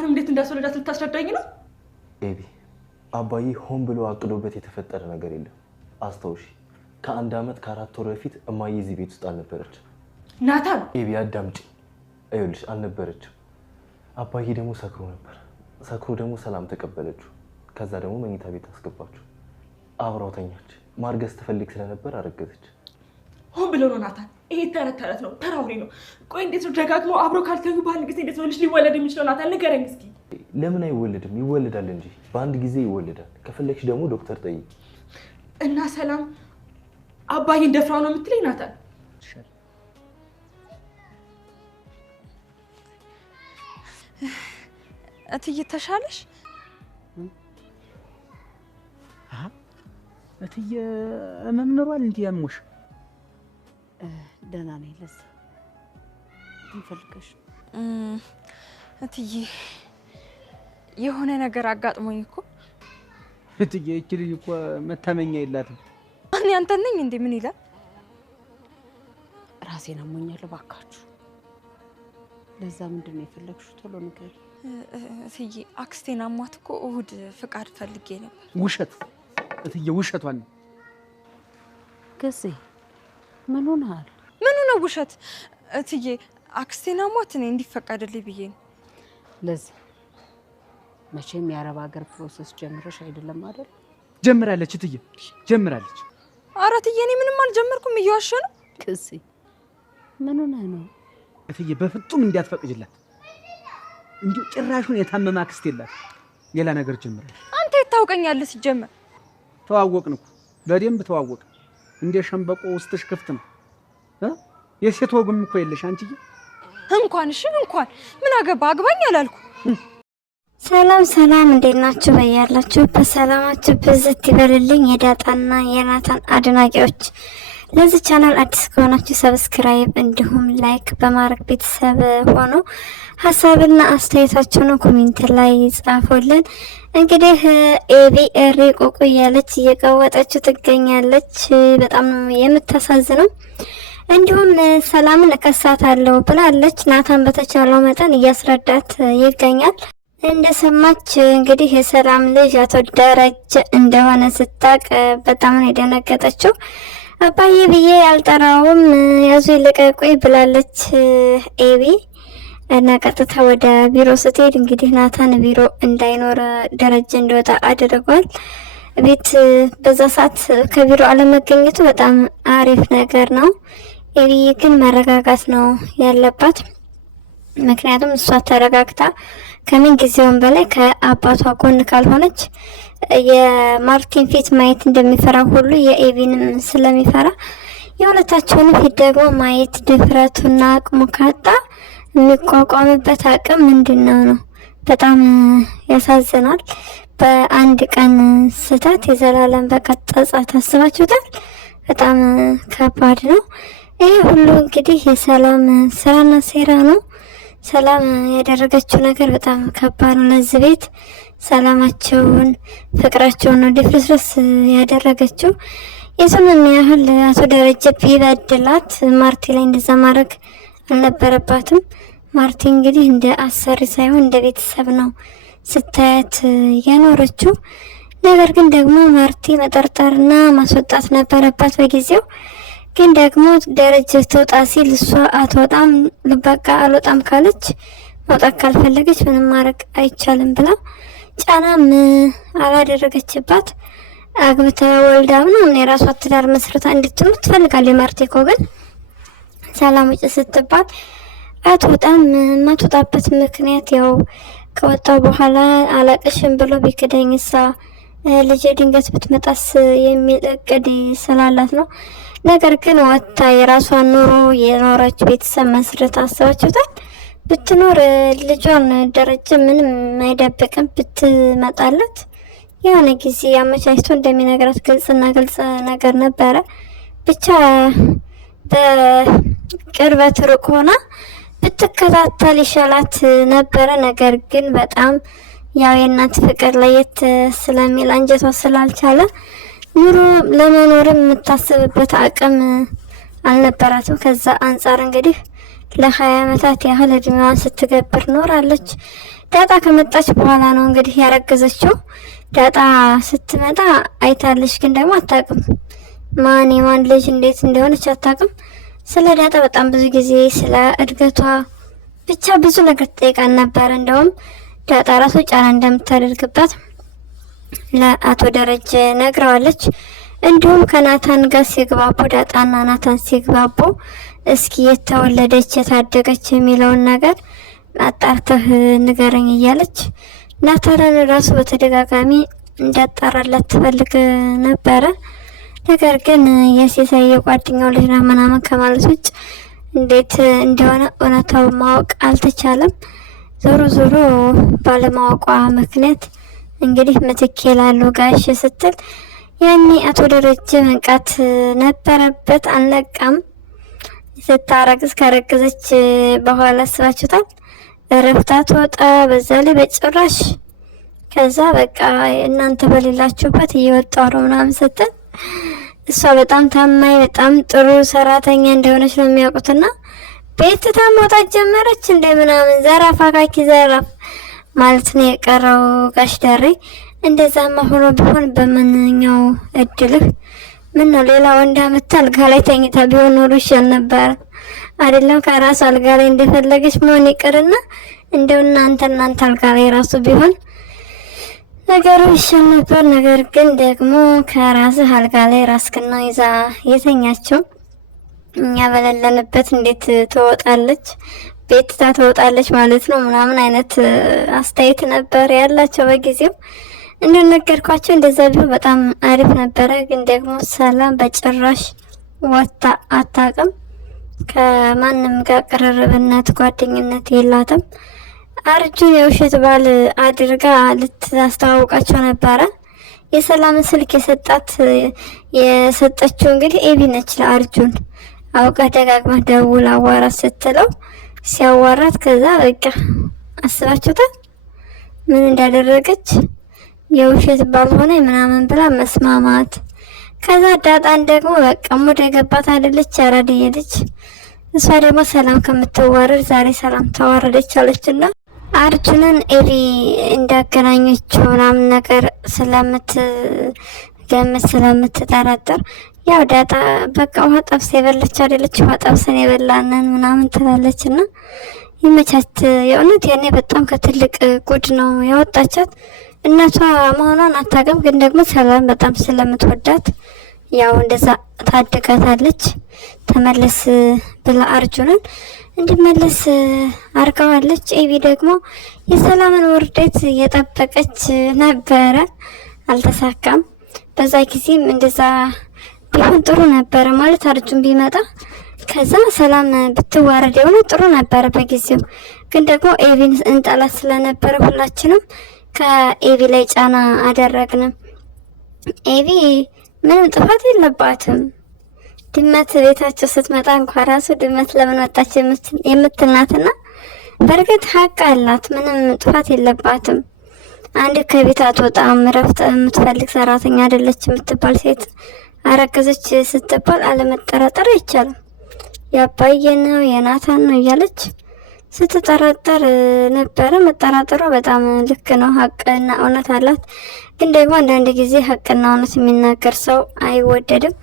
አሁንም እንዴት እንዳስወለዳት ልታስረዳኝ ነው? ኤቢ አባዬ ሆን ብሎ አቅዶበት የተፈጠረ ነገር የለም። አስተውሺ ከአንድ አመት ከ4 ወር በፊት እማዬ እዚህ ቤት ውስጥ አልነበረች። ናታን ኤቢ አዳምጪ። አይልሽ አልነበረችም። አባዬ ደግሞ ሰክሮ ነበር። ሰክሮ ደግሞ ሰላም ተቀበለችው። ከዛ ደግሞ መኝታ ቤት አስገባችሁ። አብራው ተኛች። ማርገዝ ትፈልግ ስለነበር አረገዘች። ሆን ብሎ ነው ናታን። ይሄ ተረት ነው፣ ተራውሬ ነው። ቆይ እንዴት ነው ደጋግሞ አብረው ካልተኙ በአንድ ጊዜ እንዴት ነው ልጅ ሊወለድ የሚችለው? ናታን ንገረኝ እስኪ። ለምን አይወለድም? ይወለዳል እንጂ በአንድ ጊዜ ይወለዳል። ከፈለግሽ ደግሞ ዶክተር ጠይቂ። እና ሰላም አባዬን ደፍራው ነው የምትለኝ ናታን? እትዬ ተሻለሽ? እትዬ መምነሯል እንዴ ያሞሽ? ደህና ነኝ። ለዛ እንፈልገሽ እትዬ የሆነ ነገር አጋጥሞኝ እኮ። እትዬ እቺ ልጅ እኮ መታመኛ የላትም። እኔ አንተ ነኝ እንዴ? ምን ይላል? ራሴን አሞኛል እባካችሁ። ለዛ ምንድን ነው የፈለግሽው? ቶሎ ንገሪ። እትዬ አክስቴን አሟት እኮ እሁድ ፍቃድ ፈልጌ ነበር። ውሸት እትዬ ውሸቷን ነው። ገዜ ምን ሆነሃል? ምኑ ነው ውሸት? እትዬ አክስቴን አሟት እኔ እንዲፈቀድልኝ ብዬ ነው። ለዛ መቼም የአረብ ሀገር ፕሮሰስ ጀምረሽ አይደለም አይደል? ጀምራለች እትዬ ጀምራለች። ኧረ እትዬ እኔ ምንም አልጀመርኩም። እየዋሸ ነው። ገዜ ምን ሆነህ ነው? እትዬ በፍጹም እንዲያትፈቅጅላት እንዲሁ ጭራሹን የታመመ አክስት የላት። ሌላ ነገር ጀምራለች። አንተ የታውቀኛለህ? ሲጀመር ተዋወቅን እኮ በደንብ ተዋወቅን። እንደ ሸምበቆ ውስጥሽ ክፍት ነው። የሴት ወግም እኮ የለሽ አንቺዬ። እንኳን እሺ እንኳን ምን አገባ አግባኝ አላልኩ። ሰላም ሰላም፣ እንዴት ናችሁ? በያላችሁ በሰላማችሁ ብዝት ይበልልኝ የዳጣና የናታን አድናቂዎች። ለዚህ ቻናል አዲስ ከሆናችሁ ሰብስክራይብ እንዲሁም ላይክ በማድረግ ቤተሰብ ሆኖ ሀሳብና አስተያየታችሁን ኮሜንት ላይ ጻፉልን። እንግዲህ ኤቢ እሪ ቆቆ እያለች እየቀወጠችው ትገኛለች። በጣም ነው የምታሳዝነው። እንዲሁም ሰላምን እከሳታለሁ ብላለች። ናታን በተቻለው መጠን እያስረዳት ይገኛል። እንደሰማች እንግዲህ የሰላም ልጅ አቶ ደረጀ እንደሆነ ስታቅ በጣም ነው የደነገጠችው። አባዬ ብዬ አልጠራውም ያዙ ይልቀቁኝ ብላለች ኤቢ። እና ቀጥታ ወደ ቢሮ ስትሄድ እንግዲህ ናታን ቢሮ እንዳይኖር ደረጀ እንዲወጣ አድርጓል። ቤት በዛ ሰዓት ከቢሮ አለመገኘቱ በጣም አሪፍ ነገር ነው። ኤቢ ግን መረጋጋት ነው ያለባት። ምክንያቱም እሷ ተረጋግታ ከምን ጊዜውም በላይ ከአባቷ ጎን ካልሆነች የማርቲን ፊት ማየት እንደሚፈራ ሁሉ የኤቢንም ስለሚፈራ የሁለታቸውን ፊት ደግሞ ማየት ድፍረቱና አቅሙ ካጣ የሚቋቋምበት አቅም ምንድነው ነው? በጣም ያሳዝናል። በአንድ ቀን ስህተት የዘላለም በቀጥታ ታስባችሁታል። በጣም ከባድ ነው። ይሄ ሁሉ እንግዲህ የሰላም ስራና ሴራ ነው። ሰላም ያደረገችው ነገር በጣም ከባድ ነው። ለዚህ ቤት ሰላማቸውን ፍቅራቸውን ነው ድፍርስርስ ያደረገችው። የቱንም ያህል አቶ ደረጀ ቢበድላት ማርቲ ላይ እንደዛ ማድረግ አልነበረባትም። ማርቲ እንግዲህ እንደ አሰሪ ሳይሆን እንደ ቤተሰብ ነው ስታያት ያኖረችው። ነገር ግን ደግሞ ማርቲ መጠርጠርና ማስወጣት ነበረባት በጊዜው። ግን ደግሞ ደረጀ ተውጣ ሲል እሷ አትወጣም፣ በቃ አልወጣም ካለች መውጣት ካልፈለገች ምንም ማድረግ አይቻልም ብላ ጫናም አላደረገችባት። አግብታ ወልዳ ምናምን የራሷ ትዳር መስርታ እንድትኖር ትፈልጋለች። ማርቲ እኮ ግን ሰላም ውጭ ስትባል አትወጣም። የማትወጣበት ምክንያት ያው ከወጣው በኋላ አላቅሽም ብሎ ቢክደኝሳ ልጄ ድንገት ብትመጣስ የሚል እቅድ ስላላት ነው። ነገር ግን ወጣ የራሷን ኑሮ የኖረች ቤተሰብ መስርታ አስባችሁታል። ብትኖር ልጇን ደረጀ ምንም አይደብቅም። ብትመጣለት የሆነ ጊዜ አመቻችቶ እንደሚነግራት ግልጽና ግልጽ ነገር ነበረ። ብቻ በቅርበት ሩቅ ሆና ብትከታተል ይሻላት ነበረ። ነገር ግን በጣም ያው የእናት ፍቅር ለየት ስለሚል አንጀቷ ስላልቻለ ኑሮ ለመኖርም የምታስብበት አቅም አልነበራትም። ከዛ አንጻር እንግዲህ ለ20 ዓመታት ያህል እድሜዋን ስትገብር ኖራለች። ዳጣ ከመጣች በኋላ ነው እንግዲህ ያረገዘችው። ዳጣ ስትመጣ አይታለች፣ ግን ደግሞ አታውቅም ማን የማን ልጅ እንዴት እንደሆነች አታውቅም። ስለ ዳጣ በጣም ብዙ ጊዜ ስለ እድገቷ ብቻ ብዙ ነገር ጠይቃን ነበር። እንደውም ዳጣ ራሱ ጫና እንደምታደርግባት ለአቶ ደረጀ ነግረዋለች። እንዲሁም ከናታን ጋር ሲግባቡ ዳጣና ናታን ሲግባቡ እስኪ የተወለደች የታደገች የሚለውን ነገር አጣርተህ ንገረኝ እያለች ናታንን ራሱ በተደጋጋሚ እንዳጣራላት ትፈልግ ነበረ። ነገር ግን የሲሳይ የጓደኛው ልጅ ነው ምናምን ከማለት ውጭ እንዴት እንደሆነ እውነታው ማወቅ አልተቻለም። ዞሮ ዞሮ ባለማወቋ ምክንያት እንግዲህ ምትኬ ላሉ ጋሽ ስትል ያኔ አቶ ደረጀ መንቃት ነበረበት። አልነቃም። ስታረግዝ ካረገዘች በኋላ አስባችሁታል? ረፍታት ወጣ። በዛ ላይ በጭራሽ ከዛ በቃ እናንተ በሌላችሁበት እየወጣሁ ነው ምናምን ስትል እሷ በጣም ታማኝ በጣም ጥሩ ሰራተኛ እንደሆነች ነው የሚያውቁትና ቤት ታሞጣት ጀመረች እንደ ምናምን ዘራፍ አካኪ ዘራፍ ማለት ነው የቀረው ጋሽ ደሬ። እንደዛማ ሆኖ ቢሆን በምንኛው እድልህ ምን ነው ሌላ ወንድ አመታ አልጋ ላይ ተኝታ ቢሆን ኖሮ ይሻል ነበር። አይደለም ከራስ አልጋ ላይ እንደፈለገች መሆን ይቅርና እንደው እናንተ አልጋ ላይ ራሱ ቢሆን ነገሩ ይሻል ነበር። ነገር ግን ደግሞ ከራስህ አልጋ ላይ ራስክና ይዛ የተኛቸው እኛ በሌለንበት እንዴት ትወጣለች? ቤት ትወጣለች ማለት ነው ምናምን አይነት አስተያየት ነበር ያላቸው በጊዜው። እንደነገርኳቸው እንደዛ ቢሆን በጣም አሪፍ ነበረ። ግን ደግሞ ሰላም በጭራሽ ወጣ አታውቅም። ከማንም ጋር ቅርርብነት ጓደኝነት የላትም። አርጁን የውሸት ባል አድርጋ ልታስተዋውቃቸው ነበረ። የሰላምን ስልክ የሰጠችው እንግዲህ ኤቢ ነች ለአርጁን። አውቃ ደጋግማ ደውል አዋራት ስትለው ሲያዋራት ከዛ በቃ አስባችሁታል ምን እንዳደረገች? የውሸት ባልሆነ ምናምን ብላ መስማማት። ከዛ ዳጣን ደግሞ በቃ ሙድ የገባት አይደለች ያራድዬ ልጅ። እሷ ደግሞ ሰላም ከምትዋረድ ዛሬ ሰላም ተዋረደች አለችና አርጁንን ኤሊ እንዳገናኘችው ምናምን ነገር ስለምትጠራጠር ያው ዳጣ በቃ ውሃ ጠብስ የበላች አይደለች ውሃ ጠብሰን የበላንን ምናምን ትላለችና ይመቻት። የእውነት ያኔ በጣም ከትልቅ ጉድ ነው ያወጣቻት። እናቷ መሆኗን አታውቅም፣ ግን ደግሞ ሰላም በጣም ስለምትወዳት ያው እንደዛ ታድጋታለች። ተመለስ ብላ አርጁንን እንዲመለስ አርጋዋለች። ኤቢ ደግሞ የሰላምን ውርደት እየጠበቀች ነበረ፣ አልተሳካም። በዛ ጊዜም እንደዛ ቢሆን ጥሩ ነበረ ማለት አርጁን ቢመጣ ከዛ ሰላም ብትዋረድ የሆነ ጥሩ ነበረ በጊዜው። ግን ደግሞ ኤቢን እንጠላት ስለነበረ ሁላችንም ከኤቢ ላይ ጫና አደረግንም። ኤቢ ምንም ጥፋት የለባትም። ድመት ቤታቸው ስትመጣ እንኳን ራሱ ድመት ለምን መጣች የምትልናትና በእርግጥ ሀቅ አላት። ምንም ጥፋት የለባትም። አንድ ከቤት አትወጣም፣ እረፍት የምትፈልግ ሰራተኛ አይደለች የምትባል ሴት አረገዘች ስትባል አለመጠራጠር አይቻልም። ያባዬ ነው የናታን ነው እያለች ስትጠራጠር ነበረ። መጠራጠሯ በጣም ልክ ነው። ሀቅና እውነት አላት። ግን ደግሞ አንዳንድ ጊዜ ሀቅና እውነት የሚናገር ሰው አይወደድም።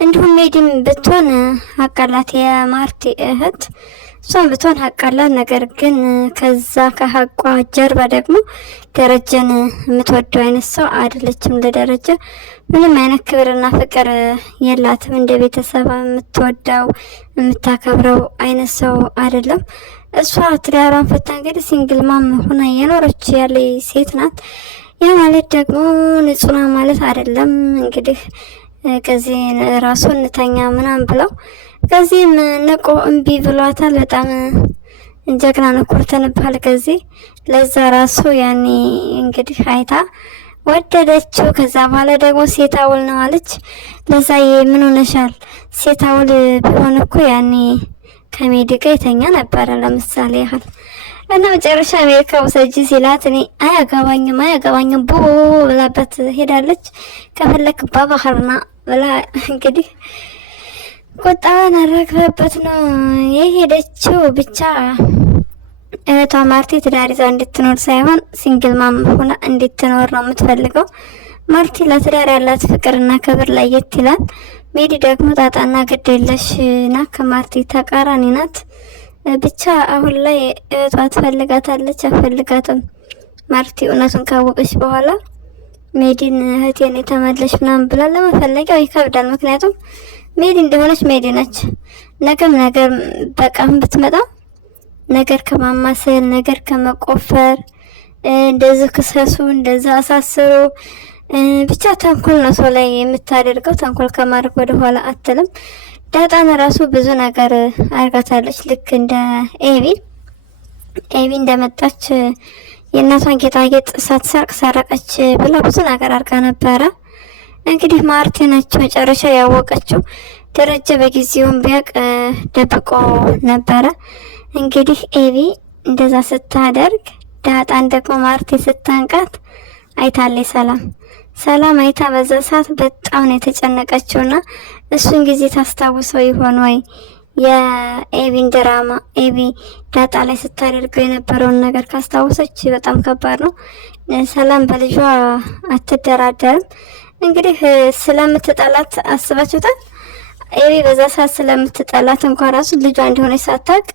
እንዲሁም ሜዲም ብትሆን ሀቅ አላት፣ የማርቲ እህት እሷን ብትሆን ሀቅ አላት። ነገር ግን ከዛ ከሀቋ ጀርባ ደግሞ ደረጀን የምትወደው አይነት ሰው አይደለችም። ለደረጀ ምንም አይነት ክብርና ፍቅር የላትም። እንደ ቤተሰብ የምትወደው የምታከብረው አይነት ሰው አይደለም። እሷ ትዳሯን ፈታ እንግዲህ ሲንግል ማም ሆና የኖረች ያለ ሴት ናት። ያ ማለት ደግሞ ንጹህ ናት ማለት አይደለም። እንግዲህ ከዚህ ራሱን እንተኛ ምናምን ብለው ከዚህም ንቆ እምቢ ብሏታል። በጣም ጀግና ነው፣ ኮርተንባል። ከዚህ ለዛ ራሱ ያኔ እንግዲህ አይታ ወደደችው። ከዛ በኋላ ደግሞ ሴታውል ነው አለች። ለዛ ምን ሆነሻል? ሴታውል ቢሆን እኮ ያኔ ከሜዲ ጋር የተኛ ነበረ ለምሳሌ ያህል እና መጨረሻ አሜሪካ ውሰጂ ሲላት እኔ አያገባኝም ቡ ብላበት ሄዳለች። ከፈለክ በባህርና ብላ እንግዲህ ቁጣዋን አረግበበት ነው የሄደችው። ብቻ እህቷ ማርቲ ትዳር ይዛ እንድትኖር ሳይሆን ሲንግል ማም ሆና እንድትኖር ነው የምትፈልገው። ማርቲ ለትዳር ያላት ፍቅርና ክብር ለየት ይላል። ሜዲ ደግሞ ጣጣና ግድ የለሽና ከማርቲ ተቃራኒ ናት። ብቻ አሁን ላይ እህቷ ትፈልጋታለች አትፈልጋትም። ማርቲ እውነቱን ካወቀች በኋላ ሜዲን እህቴን የተመለሽ ምናምን ብላ ለመፈለጊያው ይከብዳል። ምክንያቱም ሜዲ እንደሆነች ሜዲ ነች። ነገም ነገር በቃም ብትመጣ ነገር ከማማሰል ነገር ከመቆፈር እንደዚህ ክሰሱ እንደዚህ አሳስሩ ብቻ ተንኮል ነው ሰው ላይ የምታደርገው። ተንኮል ከማድረግ ወደ ኋላ አትልም። ዳጣን ራሱ ብዙ ነገር አርጋታለች። ልክ እንደ ኤቢ እንደመጣች የእናቷን ጌጣጌጥ ሳትሰርቅ ሰረቀች ብላ ብዙ ነገር አርጋ ነበረ። እንግዲህ ማርቲ ነች መጨረሻ ያወቀችው። ደረጀ በጊዜውም ቢያቅ ደብቆ ነበረ። እንግዲህ ኤቢ እንደዛ ስታደርግ ዳጣን ደግሞ ማርቲ ስታንቃት አይታለች። ሰላም አይታ በዛ ሰዓት በጣም ነው የተጨነቀችውና እሱን ጊዜ ታስታውሰው ይሆን ወይ? የኤቢን ድራማ ኤቢ ዳጣ ላይ ስታደርገው የነበረውን ነገር ካስታወሰች በጣም ከባድ ነው። ሰላም በልጇ አትደራደርም። እንግዲህ ስለምትጠላት አስባችሁታል። ኤቢ በዛ ሰዓት ስለምትጠላት እንኳን ራሱ ልጇ እንደሆነች ሳታውቅ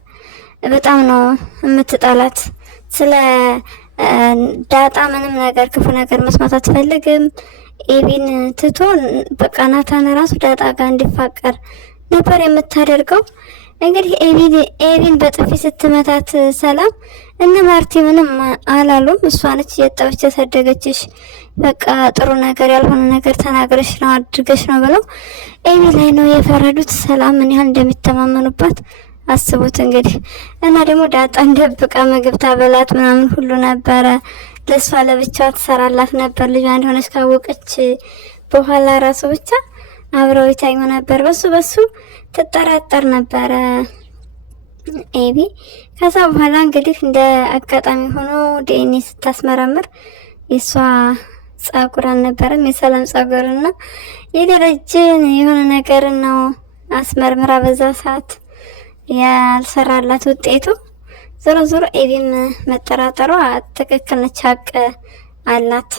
በጣም ነው የምትጠላት። ስለ ዳጣ ምንም ነገር ክፉ ነገር መስማት አትፈልግም። ኤቢን ትቶ በቃ ናታን ራሱ ዳጣ ጋር እንዲፋቀር ነበር የምታደርገው። እንግዲህ ኤቢን በጥፊ ስትመታት ሰላም እነ ማርቲ ምንም አላሉም። እሷ ነች እየጠበች ያሳደገችሽ፣ በቃ ጥሩ ነገር ያልሆነ ነገር ተናግረሽ ነው አድርገሽ ነው ብለው ኤቢ ላይ ነው የፈረዱት። ሰላም ምን ያህል እንደሚተማመኑባት አስቡት እንግዲህ። እና ደግሞ ዳጣን ደብቃ ምግብ ታበላት ምናምን ሁሉ ነበረ። ለሷ ለብቻዋ ትሰራላት ነበር። ልጇ እንደሆነች ካወቀች በኋላ ራሱ ብቻ አብረው ይታዩ ነበር። በሱ ትጠራጠር ነበረ ኤቢ። ከዛ በኋላ እንግዲህ እንደ አጋጣሚ ሆኖ ዲኤንኤ ስታስመረምር የሷ ጸጉር አልነበረም የሰላም ጸጉርና የደረጀን የሆነ ነገር ነው አስመርምራ በዛ ሰዓት ያልሰራላት ውጤቱ። ዞሮ ዞሮ ኤቢም መጠራጠሯ ትክክል ነች፣ ሀቅ አላት።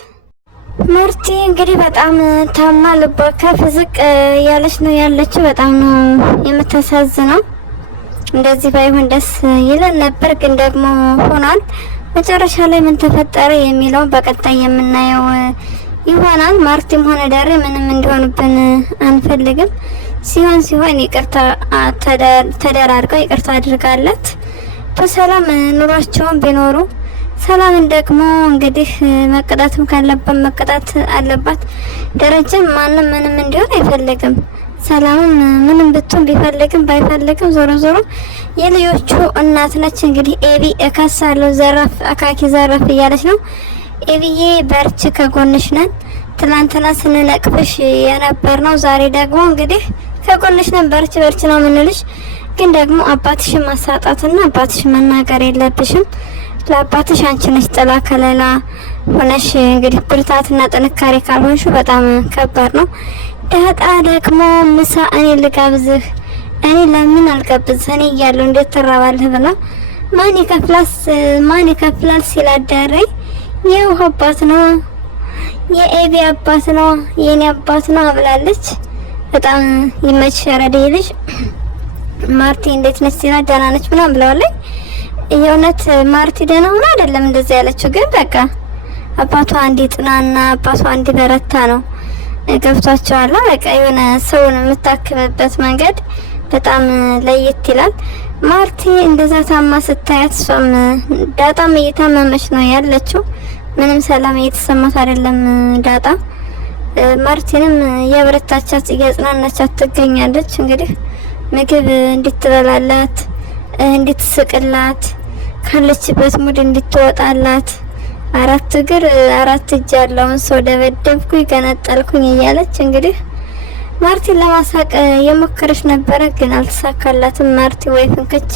ማርቲ እንግዲህ በጣም ታማ ልቧ ከፍ ዝቅ ያለች ነው ያለችው። በጣም ነው የምታሳዝነው። እንደዚህ ባይሆን ደስ ይለን ነበር፣ ግን ደግሞ ሆኗል። መጨረሻ ላይ ምን ተፈጠረ የሚለው በቀጣይ የምናየው ይሆናል። ማርቲም ሆነ ዳሬ ምንም እንዲሆኑብን አንፈልግም። ሲሆን ይቅርታ ተደራርገው ይቅርታ አድርጋለት በሰላም ኑሯቸውን ቢኖሩ። ሰላምን ደግሞ እንግዲህ መቀጣትም ካለበት መቀጣት አለባት። ደረጀም ማንም ምንም እንዲሆን አይፈልግም። ሰላምም ምንም ብትሆን ቢፈልግም ባይፈልግም ዞሮ ዞሮ የልጆቹ እናት ነች። እንግዲህ ኤቢ እከሳለሁ ዘራፍ አካኪ ዘራፍ እያለች ነው። ኤቢዬ በርቺ፣ ከጎንሽ ነን። ትላንትና ስንነቅፍሽ የነበር ነው። ዛሬ ደግሞ እንግዲህ ከጎንሽ ነን። በርቺ ነው የምንልሽ። ግን ደግሞ አባትሽን ማሳጣትና አባትሽን መናገር የለብሽም። ለአባትሽ አንቺ ነሽ ጥላ ከለላ ሆነሽ እንግዲህ ብርታትና ጥንካሬ ካልሆንሽ በጣም ከባድ ነው። ዳጣ ደግሞ ምሳ እኔ ልጋብዝህ፣ እኔ ለምን አልጋብዝህ እኔ እያለሁ እንዴት ትራባለህ ብላ ማን ይከፍላል ሲላዳሬ የውሃ አባት ነው የኤቢ አባት ነው የኔ አባት ነው ብላለች። በጣም ይመችሽ ረዴ ልጅ ማርቲ እንዴት ነች ሲላ ደህና ነች ምናምን ብለዋለች። የእውነት ማርቲ ደህና ሆና አይደለም እንደዚህ ያለችው፣ ግን በቃ አባቷ እንዲጥናና አባቷ እንዲበረታ ነው ገብቷቸዋል። በቃ የሆነ ሰውን የምታክምበት መንገድ በጣም ለየት ይላል። ማርቲ እንደዛ ታማ ስታያት እሷም ዳጣም እየታመመች ነው ያለችው። ምንም ሰላም እየተሰማት አይደለም ዳጣ። ማርቲንም የብረታቻት እያጽናናቻት ትገኛለች። እንግዲህ ምግብ እንድትበላላት እንድትስቅላት ካለችበት ሙድ እንድትወጣላት አራት እግር አራት እጅ ያለውን ሰው ደበደብኩኝ ገነጠልኩኝ እያለች እንግዲህ ማርቲን ለማሳቅ የሞከረች ነበረ፣ ግን አልተሳካላትም። ማርቲ ወይ ፍንክች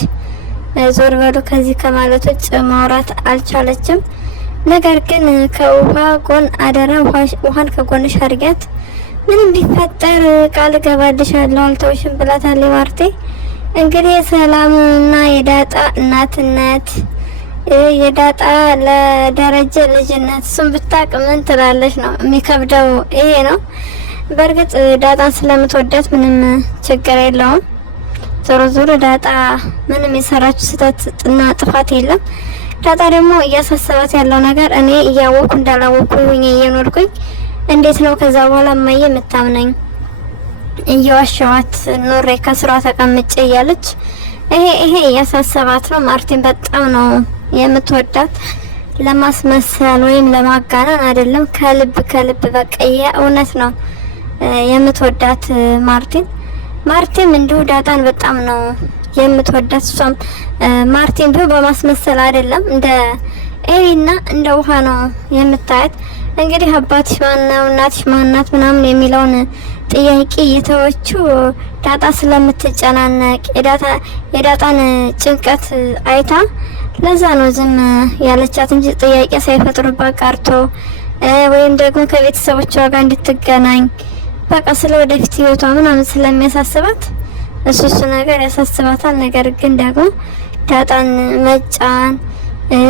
ዞር በሉ ከዚህ ከማለት ውጭ ማውራት አልቻለችም። ነገር ግን ከውሃ ጎን አደራ ውሃን ከጎንሽ አድርጊያት፣ ምንም ቢፈጠር ቃል እገባልሻለሁ አልተውሽም ብላታለች ማርቲ። እንግዲህ የሰላምና የዳጣ እናትነት የዳጣ ለደረጀ ልጅነት እሱን ብታቅ ምን ትላለች ነው የሚከብደው ይሄ ነው። በእርግጥ ዳጣን ስለምትወዳት ምንም ችግር የለውም። ዞሮ ዞሮ ዳጣ ምንም የሰራችው ስህተትና ጥፋት የለም። ዳጣ ደግሞ እያሳሰባት ያለው ነገር እኔ እያወኩ እንዳላወኩ ሆኜ እየኖርኩኝ እንዴት ነው ከዛ በኋላ እማዬ የምታምነኝ እየዋሸዋት ኖሬ ከስሯ ተቀምጬ እያለች ይሄ እያሳሰባት ነው። ማርቲን በጣም ነው የምትወዳት ለማስመሰል ወይም ለማጋነን አይደለም። ከልብ በቃ የእውነት ነው የምትወዳት ማርቲን እንዲሁ ዳጣን በጣም ነው የምትወዳት። እሷም ማርቲን ቢሆን በማስመሰል አይደለም እንደ ኤሊና እንደ ውሃ ነው የምታያት። እንግዲህ አባትሽ ማነው እናትሽ ማናት ምናምን የሚለውን ጥያቄ እየተወችው ዳጣ ስለምትጨናነቅ የዳጣን ጭንቀት አይታ ለዛ ነው ዝም ያለቻት እንጂ ጥያቄ ሳይፈጥሩባት ቀርቶ ወይም ደግሞ ከቤተሰቦቿ ጋር እንድትገናኝ በቃ ስለ ወደፊት ህይወቷ ምናምን ስለሚያሳስባት እሱ ነገር ያሳስባታል። ነገር ግን ደግሞ ዳጣን መጫን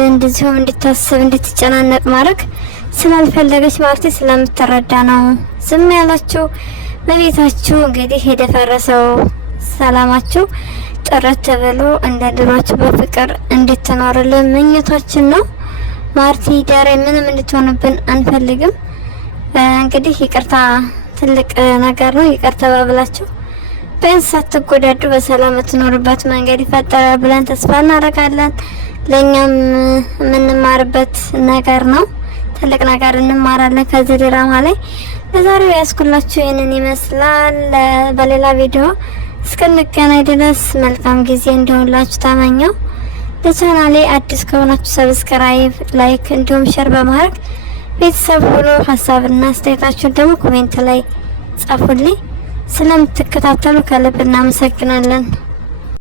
እንደዚሁም እንድታስብ እንድትጨናነቅ ማድረግ ስላልፈለገች ማርቲ ስለምትረዳ ነው ዝም ያላችሁ። በቤታችሁ እንግዲህ የደፈረሰው ሰላማችሁ ጥረት ብሎ እንደ ድሯችሁ በፍቅር እንድትኖርልን ምኞታችን ነው። ማርቲ ዳሬ ምንም እንድትሆንብን አንፈልግም። እንግዲህ ይቅርታ ትልቅ ነገር ነው። ይቅርታ ባብላችሁ ቢያንስ ሳትጎዳዱ በሰላም የምትኖርበት መንገድ ይፈጠራል ብለን ተስፋ እናደርጋለን። ለኛም የምንማርበት ነገር ነው። ትልቅ ነገር እንማራለን ከዚህ ድራማ ላይ። ለዛሬው ያስኩላችሁ ይህንን ይመስላል። በሌላ ቪዲዮ እስክንገናኝ ድረስ መልካም ጊዜ እንዲሆንላችሁ ተመኘው። ለቻናሌ አዲስ ከሆናችሁ ሰብስክራይብ፣ ላይክ እንዲሁም ሼር በማድረግ ቤተሰብ ሁሉ ሀሳብና አስተያየታችሁን ደግሞ ኮሜንት ላይ ጻፉልኝ። ስለምትከታተሉ ከልብ እናመሰግናለን።